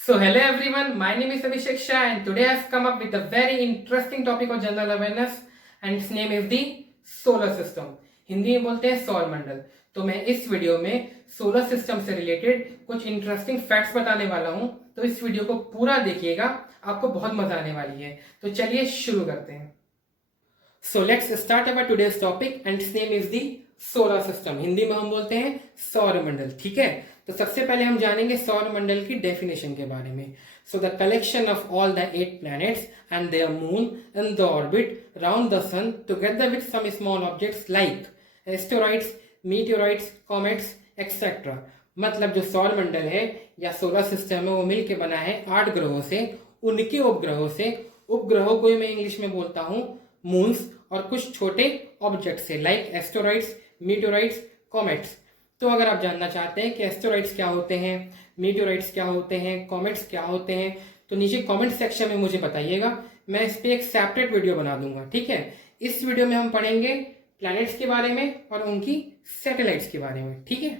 So hello everyone, my name is Abhishek Shah and today I've come up with a very interesting topic of general awareness and its name is the solar system. Hindi में बोलते हैं सौर मंडल। तो मैं इस video में solar system से related कुछ इंटरेस्टिंग फैक्ट्स बताने वाला हूं, तो इस वीडियो को पूरा देखिएगा, आपको बहुत मजा आने वाली है। तो चलिए शुरू करते हैं। So let's start our today's topic and it's name is the solar system. Hindi में हम बोलते हैं सौर मंडल, ठीक है। तो सबसे पहले हम जानेंगे सौर मंडल की डेफिनेशन के बारे में। So the collection of all the 8 planets and their moon in the orbit round the sun together with some small objects like asteroids, meteorites, comets etcetera. मतलब जो सौर मंडल है या सोलर सिस्टम है वो मिलके बना है 8 ग्रहों से, उनके उपग्रहों से। उपग्रहों को मैं इंग्लिश में बोलता हूं मून्स, और कुछ छोटे ऑब्जेक्ट से लाइक एस्टेरॉइड्स, मीटियोराइट्स, कॉमेट्स। तो अगर आप जानना चाहते हैं कि एस्टेरॉइड्स क्या होते हैं, मीटियोराइट्स क्या होते हैं, कॉमेट्स क्या होते हैं, तो नीचे कमेंट सेक्शन में मुझे बताइएगा। मैं इस पे एक सेपरेट वीडियो बना दूंगा, ठीक है। इस वीडियो में हम पढ़ेंगे प्लैनेट्स के बारे में और उनकी सैटेलाइट्स के बारे में, ठीक है।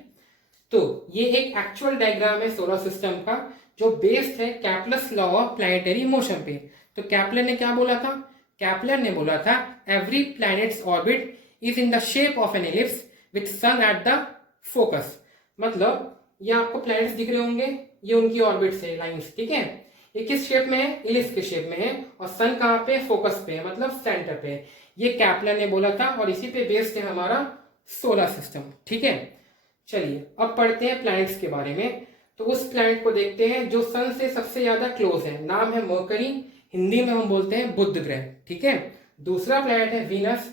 तो ये एक एक्चुअल डायग्राम है सोलर सिस्टम का, जो बेस्ड है Kepler's law of planetary motion पे। तो कैप्लर ने क्या बोला था? कैप्लर ने बोला था every planets orbit is in the shape of an ellipse with sun at the focus. मतलब ये आपको प्लैनेट्स दिख रहे होंगे, ये उनकी ऑर्बिट्स है, लाइंस, ठीक है। ये किस शेप में है? एलिप्स के शेप में है, और सन कहाँ पे? फोकस पे, मतलब सेंटर पे। ये कैप्लर ने बोला था और इसी पे बेस्ड है हमारा सोलर सिस्टम, ठीक है। चलिए अब पढ़ते हैं प्लैनेट्स के बारे में। तो उस प्लैनेट को देखते हैं जो सन से सबसे ज्यादा क्लोज है, नाम है मरकरी, हिंदी में हम बोलते हैं बुध ग्रह, ठीक है। दूसरा प्लैनेट है वीनस,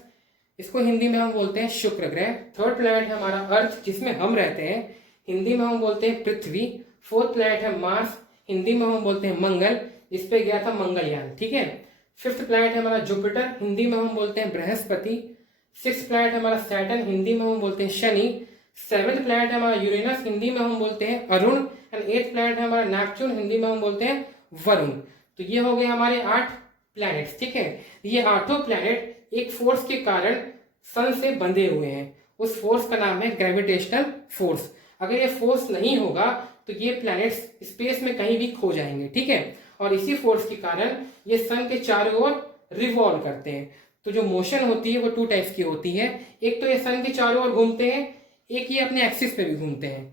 इसको हिंदी में हम बोलते हैं शुक्र ग्रह। थर्ड प्लैनेट है हमारा अर्थ, जिसमें हम रहते हैं, हिंदी में हम बोलते हैं पृथ्वी। फोर्थ प्लैनेट है मार्स, हिंदी में हम बोलते हैं मंगल, जिस पे गया था मंगलयान, ठीक है। फिफ्थ प्लैनेट है हमारा जुपिटर, हिंदी में हम बोलते हैं बृहस्पति। सिक्स प्लैनेट है हमारा सैटर्न, हिंदी में हम बोलते हैं शनि। सेवेंथ प्लैनेट है हमारा यूरेनस, हिंदी में हम बोलते हैं अरुण। एंड एथ प्लैनेट है हमारा नेपच्यून, हिंदी में हम बोलते हैं वरुण। तो ये हो गए हमारे 8 प्लैनेट्स, ठीक है। ये आठों प्लैनेट एक फोर्स के कारण सन से बंधे हुए हैं। उस फोर्स का नाम है ग्रेविटेशनल फोर्स। अगर ये फोर्स नहीं होगा तो ये प्लैनेट्स स्पेस में कहीं भी खो जाएंगे, ठीक है। और इसी फोर्स के कारण ये सन के चारों ओर रिवॉल्व करते हैं। तो जो मोशन होती है वो 2 टाइप्स की होती है। एक तो ये सन के चारों ओर घूमते हैं, एक ये अपने एक्सिस पे भी घूमते हैं।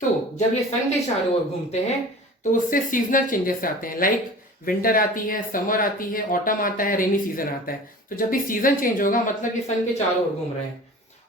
तो जब ये सन के चारों ओर घूमते हैं तो उससे सीजनल चेंजेस आते हैं, लाइक विंटर आती है, समर आती है, ऑटम आता है, रेनी सीजन आता है। तो जब भी सीजन चेंज होगा मतलब ये सन के चारों ओर घूम रहे हैं।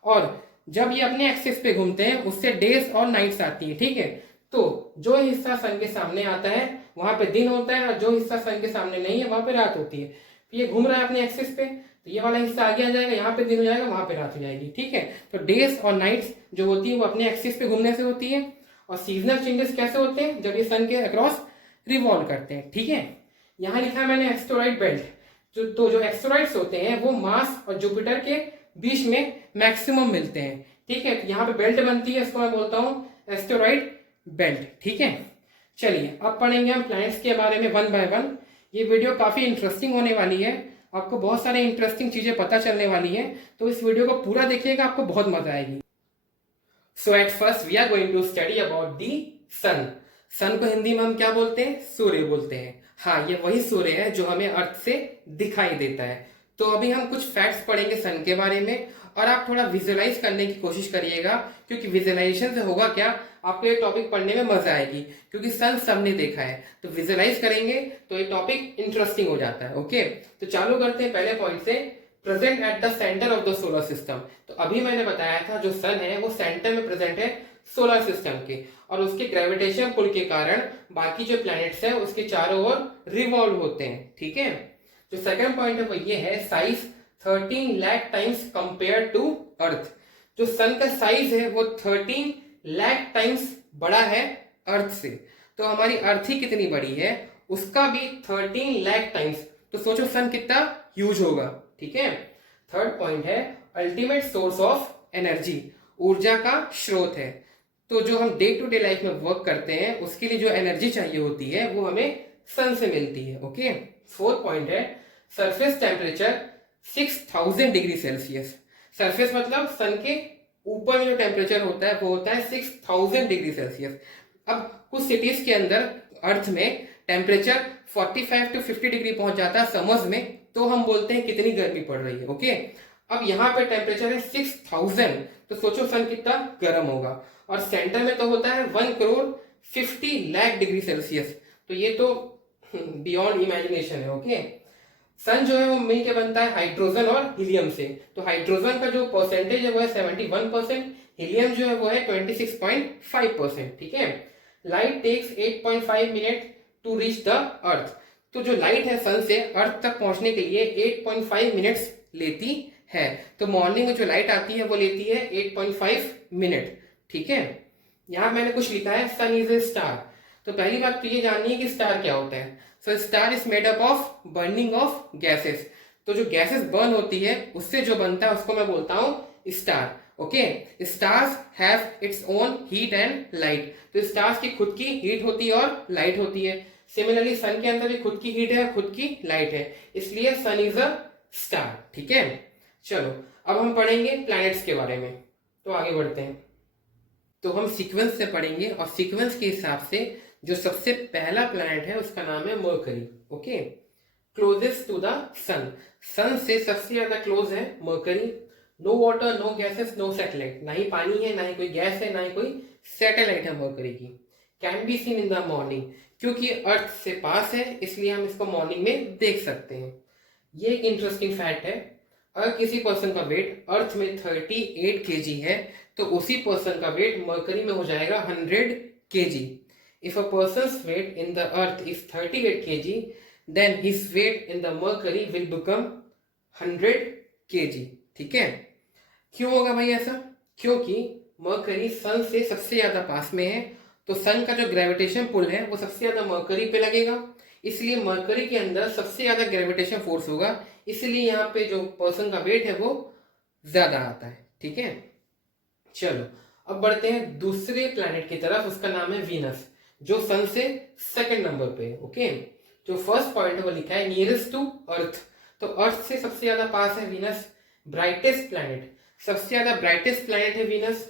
और जब ये अपने एक्सिस पे घूमते हैं उससे डेज और नाइट्स आती है, ठीक है। तो जो हिस्सा सन के सामने आता है वहां पे दिन होता है, और जो हिस्सा सन के सामने नहीं है वहां पे रात होती है। तो ये घूम रहा है अपने एक्सिस पे, तो ये वाला हिस्सा आगे आ जाएगा, यहाँ पे दिन हो जाएगा, वहां पे रात हो जाएगी, ठीक है। तो डेज और नाइट्स जो होती है वो अपने एक्सिस पे घूमने से होती है। और सीजनल चेंजेस कैसे होते हैं? जब ये सन के अक्रॉस रिवॉल्व करते हैं, ठीक है। यहां लिखा है मैंने एस्टेरॉइड बेल्ट। जो एस्टेरॉइड्स होते हैं वो मार्स और जुपिटर के बीच में मैक्सिमम मिलते हैं, ठीक है। यहाँ पे बेल्ट बनती है, इसको मैं बोलता हूं एस्टेरॉइड बेल्ट, ठीक है। चलिए अब पढ़ेंगे हम प्लैनेट्स के बारे में 1 बाय 1। ये वीडियो काफी इंटरेस्टिंग होने वाली है, आपको बहुत सारे इंटरेस्टिंग चीजें पता चलने वाली है। तो इस वीडियो को पूरा देखिएगा, आपको बहुत मजा आएगी। So at first we are going to study about the sun. Sun को हिंदी में हम क्या बोलते हैं? सूर्य बोलते हैं। हाँ, ये वही सूर्य है जो हमें अर्थ से दिखाई देता है। तो अभी हम कुछ फैक्ट्स पढ़ेंगे सन के बारे में, और आप थोड़ा विजुअलाइज करने की कोशिश करिएगा, क्योंकि विजुअलाइजेशन से होगा क्या, आपको ये टॉपिक पढ़ने में मजा आएगी, क्योंकि सन सबने देखा है। तो विजुअलाइज करेंगे तो ये टॉपिक इंटरेस्टिंग हो जाता है, ओके। तो चालू करते हैं पहले पॉइंट से, present at the centre of the solar system. तो अभी मैंने बताया था जो सन है वो सेंटर में प्रेजेंट है सोलर सिस्टम के, और उसके ग्रेविटेशन पुल के कारण बाकी जो प्लैनेट्स हैं उसके चारों ओर रिवॉल्व होते हैं, ठीक है। जो सेकंड पॉइंट है वो ये है, size 13 lakh times compare to earth. जो सन का साइज है वो 13 लाख टाइम्स बड़ा है अर्थ से। तो हमारी अर्थ ही कितनी बड़ी है, उसका भी 13 लाख टाइम्स। तो सोचो सन कितना ह्यूज होगा, ठीक है। थर्ड पॉइंट है अल्टीमेट सोर्स ऑफ एनर्जी, ऊर्जा का स्रोत है। तो जो हम डे टू डे लाइफ में वर्क करते हैं उसके लिए जो एनर्जी चाहिए होती है वो हमें सन से मिलती है, ओके। फोर्थ पॉइंट है surface temperature 6000 degree Celsius. Surface मतलब सन के ऊपर में जो टेम्परेचर होता है वो होता है 6000 डिग्री सेल्सियस। अब कुछ सिटीज के अंदर अर्थ में टेम्परेचर 45 to 50 डिग्री पहुंच जाता है समर्स में, तो हम बोलते हैं कितनी गर्मी पड़ रही है। ओके, अब यहाँ पे टेम्परेचर है 6000, तो सोचो सन कितना गर्म होगा। और सेंटर में तो होता है 1,50,00,000 डिग्री सेल्सियस, तो ये तो बियॉन्ड इमेजिनेशन है। ओके, सन जो है वो मिल के बनता है हाइड्रोजन और हीलियम से, तो हाइड्रोजन का जो परसेंटेज है वो है 71%, हीलियम जो है वो है 26.5%। ठीक है, light takes 8.5 minute to reach the earth, तो जो लाइट है सन से अर्थ तक पहुंचने के लिए 8.5 मिनट्स लेती है। तो मॉर्निंग में जो लाइट आती है वो लेती है 8.5 मिनट। ठीक है, यहां मैंने कुछ लिखा है सन इज ए स्टार। तो पहली बात तो ये जाननी है कि स्टार क्या होता है। So star is made up of burning of gases, तो जो गैसेस बर्न होती है उससे जो बनता है उसको मैं बोलता हूं star. Okay, stars have its own heat and light, तो स्टार्स की खुद की हीट होती है और लाइट होती है। सिमिलरली सन के अंदर भी खुद की हीट है, खुद की लाइट है, इसलिए सन इज अ स्टार। ठीक है, चलो अब हम पढ़ेंगे प्लैनेट्स के बारे में, तो आगे बढ़ते हैं। तो हम सीक्वेंस से पढ़ेंगे और सीक्वेंस के हिसाब से जो सबसे पहला प्लैनेट है उसका नाम है Mercury. Okay, closest to the sun, sun से सबसे ज्यादा क्लोज है Mercury. No water, no gases, no satellite, ना ही पानी है, ना ही कोई गैस है, ना ही कोई सैटेलाइट है मर्करी की। Can be seen in the morning, क्योंकि अर्थ से पास है इसलिए हम इसको मॉर्निंग में देख सकते हैं। ये एक इंटरेस्टिंग फैक्ट है, अगर किसी पर्सन का वेट अर्थ में 38 kg है तो उसी पर्सन का वेट मर्करी में हो जाएगा 100 kg। If a person's weight in the earth is 38 kg, then his weight in the Mercury will become 100 kg। ठीक है, क्यों होगा भाई ऐसा? क्योंकि मर्करी सन से सबसे ज्यादा पास में है, तो सन का जो ग्रेविटेशन पुल है वो सबसे ज्यादा मर्करी पे लगेगा, इसलिए मर्करी के अंदर सबसे ज्यादा ग्रेविटेशन फोर्स होगा, इसलिए यहाँ पे जो पर्सन का वेट है वो ज्यादा आता है। ठीक है, चलो अब बढ़ते हैं दूसरे प्लैनेट की तरफ, उसका नाम है वीनस, जो सन से सेकंड नंबर पे है। ओके, जो फर्स्ट पॉइंट है वो लिखा है नियरेस्ट टू अर्थ, तो अर्थ से सबसे ज्यादा पास है वीनस। ब्राइटेस्ट प्लैनेट, सबसे ज्यादा ब्राइटेस्ट प्लैनेट है वीनस।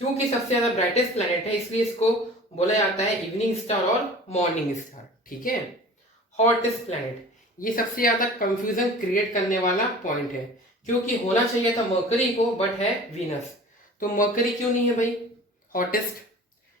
क्योंकि सबसे ज्यादा ब्राइटेस्ट प्लैनेट है इसलिए इसको बोला जाता है इवनिंग स्टार और मॉर्निंग स्टार। ठीक है, हॉटेस्ट प्लैनेट, ये सबसे ज्यादा कंफ्यूजन क्रिएट करने वाला पॉइंट है, क्योंकि होना चाहिए था मर्करी को बट है वीनस। तो मर्करी क्यों नहीं है भाई हॉटेस्ट?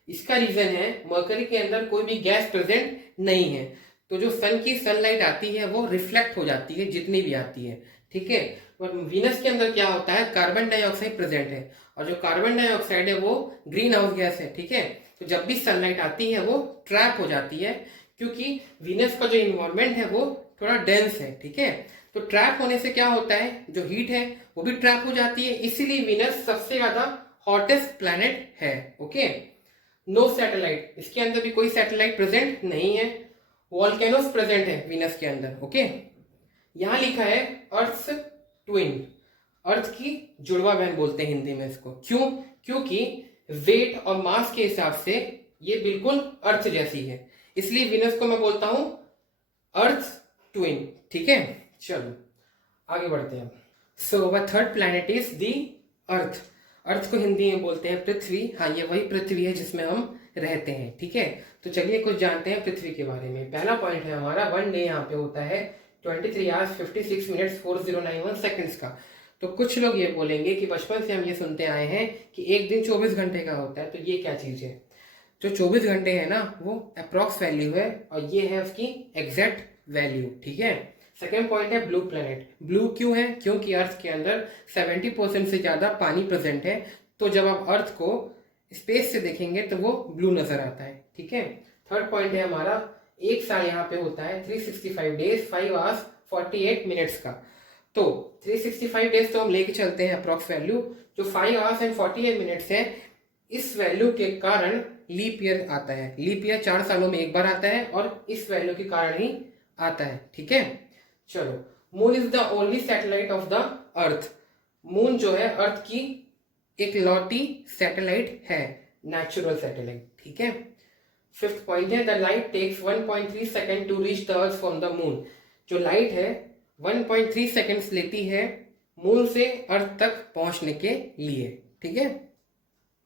इसका रीजन है मर्करी के अंदर कोई भी गैस प्रेजेंट नहीं है, तो जो सन की सनलाइट आती है वो रिफ्लेक्ट हो जाती है जितनी भी आती है। ठीक है, और वीनस के अंदर क्या होता है, कार्बन डाइऑक्साइड प्रेजेंट है, और जो कार्बन डाइऑक्साइड है वो ग्रीन हाउस गैस है। ठीक है, तो जब भी सनलाइट आती है वो ट्रैप हो जाती है, क्योंकि वीनस का जो इन्वायरमेंट है वो थोड़ा डेंस है। ठीक है, तो ट्रैप होने से क्या होता है, जो हीट है वो भी ट्रैप हो जाती है, इसीलिए वीनस सबसे ज्यादा हॉटेस्ट प्लैनेट है। ओके, नो सैटेलाइट, इसके अंदर भी कोई सैटेलाइट प्रेजेंट नहीं है। वॉल्केनोस प्रेजेंट है वीनस के अंदर। ओके, यहां लिखा है अर्थ ट्विन, अर्थ की जुड़वा बहन बोलते हैं हिंदी में इसको। क्यों? क्योंकि वेट और मास के हिसाब से ये बिल्कुल अर्थ जैसी है, इसलिए वीनस को मैं बोलता हूं अर्थ ट्विन। ठीक है, चलो आगे बढ़ते हैं। So the third planet is the earth, earth को हिंदी में बोलते हैं पृथ्वी। हाँ, ये वही पृथ्वी है जिसमें हम रहते हैं। ठीक है, तो चलिए कुछ जानते हैं पृथ्वी के बारे में। पहला पॉइंट है हमारा, वन डे यहाँ पे होता है 23 hours 56 minutes 4091 seconds का। तो कुछ लोग ये बोलेंगे कि बचपन से हम ये सुनते आए हैं कि एक दिन 24 घंटे का होता है, तो ये क्या चीज है? जो 24 घंटे है ना वो अप्रॉक्स वैल्यू है, और ये है उसकी एग्जैक्ट वैल्यू। ठीक है, सेकेंड पॉइंट है ब्लू प्लैनेट। ब्लू क्यों है? क्योंकि अर्थ के अंदर 70% से ज्यादा पानी प्रेजेंट है, तो जब आप अर्थ को स्पेस से देखेंगे तो वो ब्लू नजर आता है। ठीक है, थर्ड पॉइंट है हमारा, एक साल यहाँ पे होता है 365 days 5 hours 48 minutes का। तो 365 days तो हम लेके चलते हैं अप्रॉक्स वैल्यू, जो 5 hours and 48 minutes है, इस वैल्यू के कारण लीप ईयर आता है। लीप ईयर 4 सालों में एक बार आता है और इस वैल्यू के कारण ही आता है। ठीक है, चलो moon is the only satellite of the earth. Moon जो है अर्थ की एक लौटी सैटेलाइट है, नेचुरल सैटेलाइट। ठीक है, फिफ्थ पॉइंट है the light takes 1.3 second to reach the earth from the moon. जो लाइट है 1.3 सेकेंड्स लेती है मून से अर्थ तक पहुंचने के लिए। ठीक है,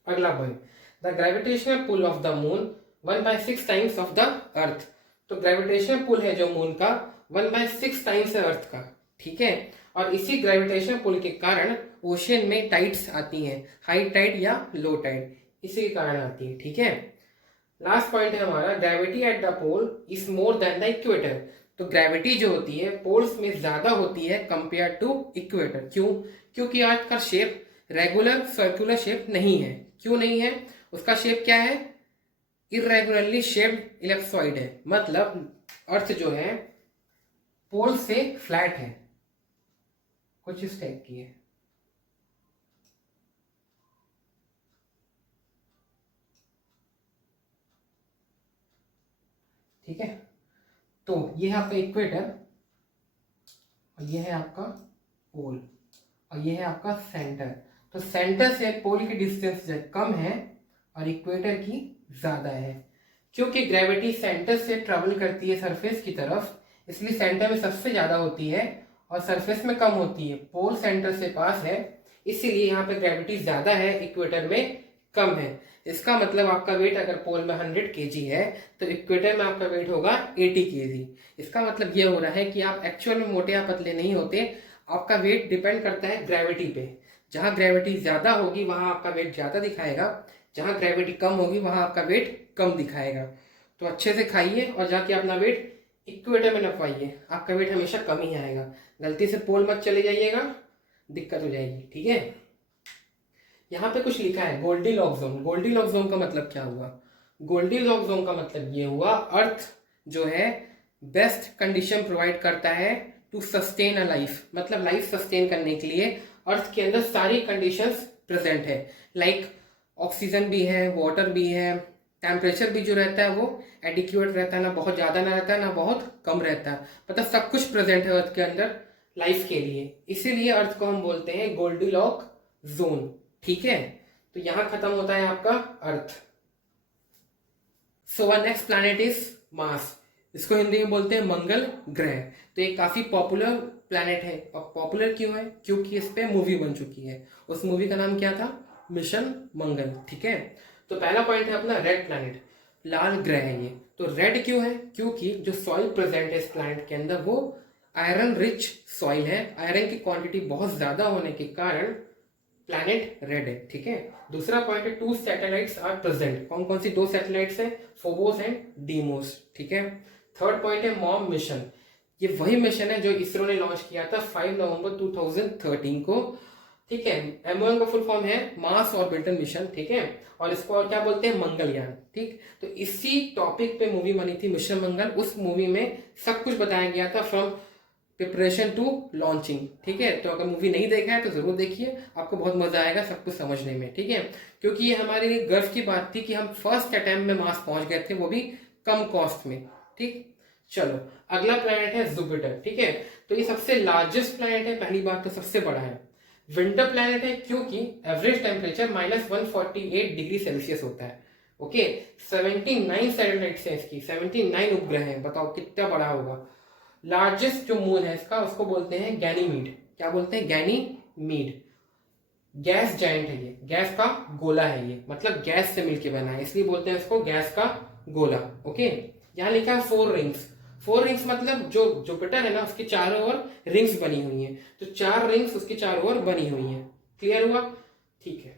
अगला point, the gravitational pull of the moon 1/6 times of the earth. तो ग्रेविटेशनल पुल है जो मून का 1/6 टाइम्स है अर्थ का, ठीक है। और इसी ग्रेविटेशनल पुल के कारण ओशियन में टाइड्स आती हैं, हाई टाइड या लो टाइड, इसी के कारण आती है, ठीक है। लास्ट पॉइंट है हमारा, gravity at the pole is more than the equator. तो ग्रेविटी जो होती है पोल्स में ज्यादा होती है कंपेयर टू इक्वेटर। क्यों? क्योंकि अर्थ का शेप रेगुलर सर्कुलर शेप नहीं है। क्यों नहीं है? उसका शेप क्या है? इरेगुलरली शेप्ड इलिप्सॉइड है। मतलब अर्थ जो है पोल से फ्लैट है, कुछ इस टाइप की है। ठीक है, तो ये है आपका इक्वेटर और ये है आपका पोल और ये है आपका सेंटर। तो सेंटर से पोल की डिस्टेंस कम है और इक्वेटर की ज्यादा है। क्योंकि ग्रेविटी सेंटर से ट्रेवल करती है सरफेस की तरफ, इसलिए सेंटर में सबसे ज्यादा होती है और सरफेस में कम होती है। पोल सेंटर से पास है, इसीलिए यहाँ पे ग्रेविटी ज्यादा है, इक्वेटर में कम है। इसका मतलब आपका वेट अगर पोल में 100 kg है तो इक्वेटर में आपका वेट होगा 80 kg। इसका मतलब ये हो रहा है कि आप एक्चुअल में मोटे या पतले नहीं होते, आपका वेट डिपेंड करता है ग्रेविटी पे। जहाँ ग्रेविटी ज्यादा होगी वहां आपका वेट ज्यादा दिखाएगा, जहाँ ग्रेविटी कम होगी वहां आपका वेट कम दिखाएगा। तो अच्छे से खाइए और जाके अपना वेट इक्वेटर में नपवाइए, आपका वेट हमेशा कम ही आएगा। गलती से पोल मत चले जाइएगा, दिक्कत हो जाएगी, ठीक है। यहाँ पे कुछ लिखा है गोल्डीलॉक्स जोन। गोल्डीलॉक्स जोन का मतलब क्या हुआ? गोल्डीलॉक्स जोन का मतलब ये हुआ अर्थ जो है बेस्ट कंडीशन प्रोवाइड करता है टू सस्टेन अ लाइफ। मतलब लाइफ सस्टेन करने के लिए अर्थ के अंदर सारी कंडीशंस प्रेजेंट है। लाइक ऑक्सीजन भी है, वाटर भी है, टेम्परेचर भी जो रहता है वो एडिक्यूएट रहता है, ना बहुत ज़्यादा ना रहता है ना बहुत कम रहता है। मतलब सब कुछ प्रेजेंट है अर्थ के अंदर लाइफ के लिए, इसीलिए अर्थ को हम बोलते हैं गोल्डीलॉक जोन, ठीक है। तो यहां खत्म होता है आपका earth. So one next planet is Mars. इसको हिंदी में बोलते हैं मंगल ग्रह। तो ये काफी पॉपुलर प्लैनेट है। और पॉपुलर क्यों है? क्योंकि इस पे मूवी बन चुकी है। उस मूवी का नाम क्या था? मिशन मंगल, ठीक है। तो पहला पॉइंट है अपना रेड प्लैनेट, लाल ग्रह है ये। तो रेड क्यों है? क्योंकि जो सॉइल प्रेजेंट है इस प्लैनेट के अंदर वो आयरन रिच सॉइल है। आयरन की क्वांटिटी बहुत ज्यादा होने के कारण प्लैनेट रेड है, ठीक है। दूसरा पॉइंट है 2 सैटेलाइट्स आर प्रेजेंट। कौन कौन सी 2 सैटेलाइट्स है? फोबोस एंड डीमोस, ठीक है। थर्ड पॉइंट है मॉम मिशन। ये वही मिशन है जो इसरो ने लॉन्च किया था 5 नवंबर 2013 को, ठीक है। MOM का फुल फॉर्म है मार्स ऑर्बिटल मिशन, ठीक है। और इसको और क्या बोलते हैं? मंगलयान, ठीक। तो इसी टॉपिक पे मूवी बनी थी मिशन मंगल। उस मूवी में सब कुछ बताया गया था फ्रॉम प्रिपरेशन टू लॉन्चिंग, ठीक है। तो अगर मूवी नहीं देखा है तो जरूर देखिए, आपको बहुत मजा आएगा सब कुछ समझने में, ठीक है। क्योंकि ये हमारे लिए गर्व की बात थी कि हम फर्स्ट अटेम्प्ट में मार्स पहुंच गए थे, वो भी कम कॉस्ट में, ठीक। चलो अगला प्लैनेट है जुपिटर, ठीक है। तो ये सबसे लार्जेस्ट प्लैनेट है, पहली बात तो सबसे बड़ा है। विंटर प्लैनेट है क्योंकि एवरेज टेम्परेचर -148 डिग्री सेल्सियस होता है, ओके। 79 सैटेलाइट्स है इसकी, 79 उपग्रह है, बताओ कितना बड़ा होगा। लार्जेस्ट जो मून है इसका उसको बोलते हैं गैनीमीड। क्या बोलते हैं? गैनीमीड। गैस जायंट है ये, गैस का गोला है ये, मतलब गैस से मिलके बना है, इसलिए बोलते हैं इसको गैस का गोला, ओके। यहाँ लिखा है 4 रिंग्स। 4 रिंग्स मतलब जो जुपिटर है ना उसके चारों ओर रिंग्स बनी हुई हैं, तो 4 रिंग्स उसके चारों ओर बनी हुई हैं। क्लियर हुआ? ठीक है।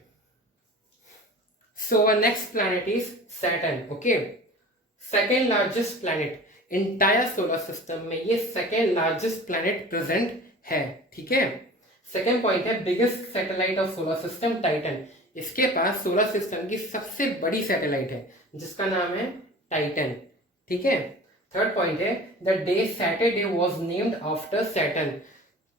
So next planet is Saturn, okay. Second largest planet entire solar system में, ये सेकेंड लार्जेस्ट प्लैनेट प्रेजेंट है, ठीक है। सेकेंड पॉइंट है biggest satellite of solar system Titan. इसके पास सोलर सिस्टम की सबसे बड़ी सैटेलाइट है जिसका नाम है टाइटन, ठीक है। थर्ड पॉइंट है the day Saturday was named after Saturn.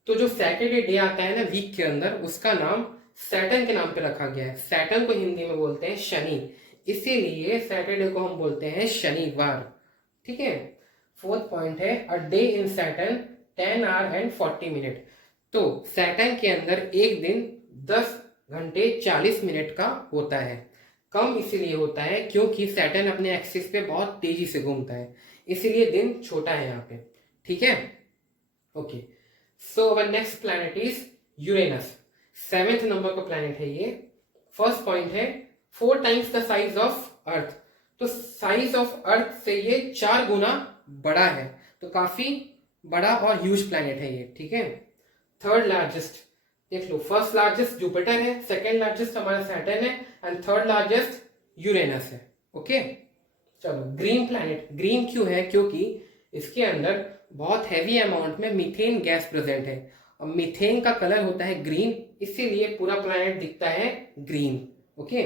तो जो सैटरडे डे आता है ना वीक के अंदर, उसका नाम सैटर्न के नाम पे रखा गया है। सैटर्न को हिंदी में बोलते हैं शनि, इसीलिए सैटरडे को हम बोलते हैं शनिवार, ठीक है। फोर्थ पॉइंट है a day in Saturn 10 our and 40 minute. तो सैटर्न के अंदर एक दिन 10 घंटे 40 मिनट का होता है। कम इसीलिए होता है क्योंकि सैटर्न अपने एक्सिस पे बहुत तेजी से घूमता है, इसीलिए दिन छोटा है यहाँ पे, ठीक है। Okay, so our next planet is Uranus. 7th number का प्लैनेट है ये। फर्स्ट पॉइंट है 4 times the size of earth. तो साइज ऑफ अर्थ से ये 4 गुना बड़ा है, तो काफी बड़ा और ह्यूज प्लैनेट है ये, ठीक है। थर्ड लार्जेस्ट देख लो, फर्स्ट लार्जेस्ट जुपिटर है, सेकेंड लार्जेस्ट हमारा सैटर्न है एंड थर्ड लार्जेस्ट यूरेनस है। ओके चलो, ग्रीन प्लैनेट, ग्रीन क्यों है? क्योंकि इसके अंदर बहुत हैवी अमाउंट में मीथेन गैस प्रेजेंट है और मीथेन का कलर होता है ग्रीन, इसीलिए पूरा प्लैनेट दिखता है green. Okay,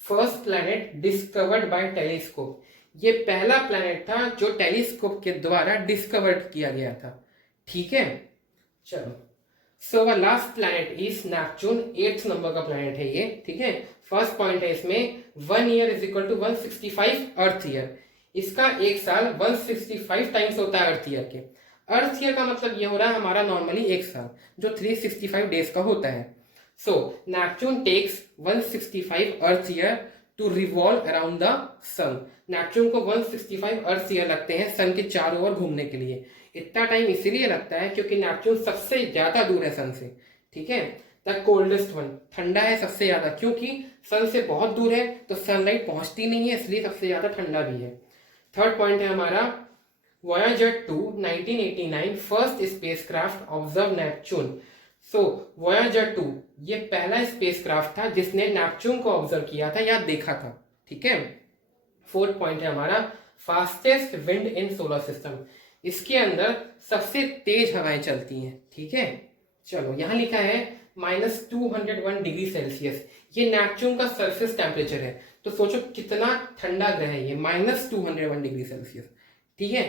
first planet discovered by telescope, ये पहला प्लैनेट था जो टेलीस्कोप के द्वारा डिस्कवर्ड किया गया था, ठीक है। चलो, so our last planet is Neptune, 8th नंबर का प्लैनेट है ये, ठीक है। फर्स्ट पॉइंट है इसमें 1 year is equal to 165 earth year, इसका एक साल 165 टाइम्स होता है अर्थ ईयर के। अर्थ ईयर का मतलब ये हो रहा है हमारा नॉर्मली एक साल, जो 365 डेज का होता है। So Neptune takes 165 earth year to revolve around the sun. Neptune को 165 अर्थ ईयर लगते हैं सन के चारों ओर घूमने के लिए। इतना टाइम इसीलिए लगता है क्योंकि नेपच्यून सबसे ज्यादा दूर है सन से, ठीक है। द कोल्डेस्ट वन, ठंडा है सबसे ज्यादा, क्योंकि सन से बहुत दूर है तो सनलाइट पहुंचती नहीं है, इसलिए सबसे ज्यादा ठंडा भी है। थर्ड पॉइंट है हमारा वॉयाजर 2 1989 फर्स्ट स्पेसक्राफ्ट ऑब्जर्व नेपच्यून। सो वॉयाजर 2 ये पहला स्पेसक्राफ्ट था जिसने नेपच्यून को ऑब्जर्व किया था या देखा था, ठीक है। फोर्थ पॉइंट है हमारा fastest wind in solar system, इसके अंदर सबसे तेज हवाएं चलती हैं, ठीक है। चलो, यहां लिखा है -201 डिग्री सेल्सियस, ये नेपच्यून का सरफेस टेम्परेचर है, तो सोचो कितना ठंडा ग्रह है ये, -201 डिग्री सेल्सियस, ठीक है।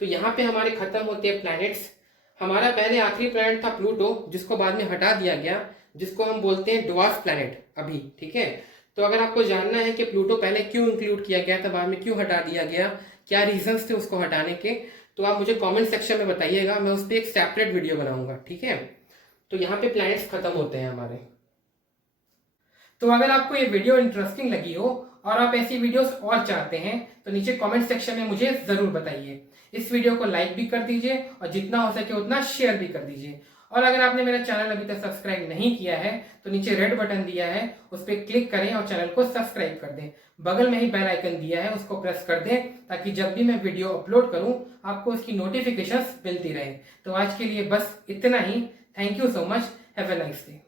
तो यहाँ पे हमारे खत्म होते हैं प्लैनेट्स। हमारा पहले आखिरी प्लैनेट था प्लूटो, जिसको बाद में हटा दिया गया, जिसको हम बोलते हैं ड्वार्फ प्लैनेट अभी, ठीक है। तो अगर आपको जानना है कि प्लूटो पहले क्यों इंक्लूड किया गया था, बाद में क्यों हटा दिया गया, क्या रीजंस थे उसको हटाने के, तो आप मुझे कमेंट सेक्शन में बताइएगा, मैं उस पर एक सेपरेट वीडियो बनाऊंगा, ठीक है। तो यहाँ पे प्लैनेट्स खत्म होते हैं हमारे। तो अगर आपको ये वीडियो इंटरेस्टिंग लगी हो और आप ऐसी वीडियोस और चाहते हैं तो नीचे कमेंट सेक्शन में मुझे जरूर बताइए। इस वीडियो को लाइक भी कर दीजिए और जितना हो सके उतना शेयर भी कर दीजिए। और अगर आपने मेरा चैनल अभी तक सब्सक्राइब नहीं किया है तो नीचे रेड बटन दिया है, उस पर क्लिक करें और चैनल को सब्सक्राइब कर दें। बगल में ही बेल आइकन दिया है, उसको प्रेस कर दें ताकि जब भी मैं वीडियो अपलोड करूं आपको उसकी नोटिफिकेशंस मिलती रहे। तो आज के लिए बस इतना ही। Thank you so much, have a nice day.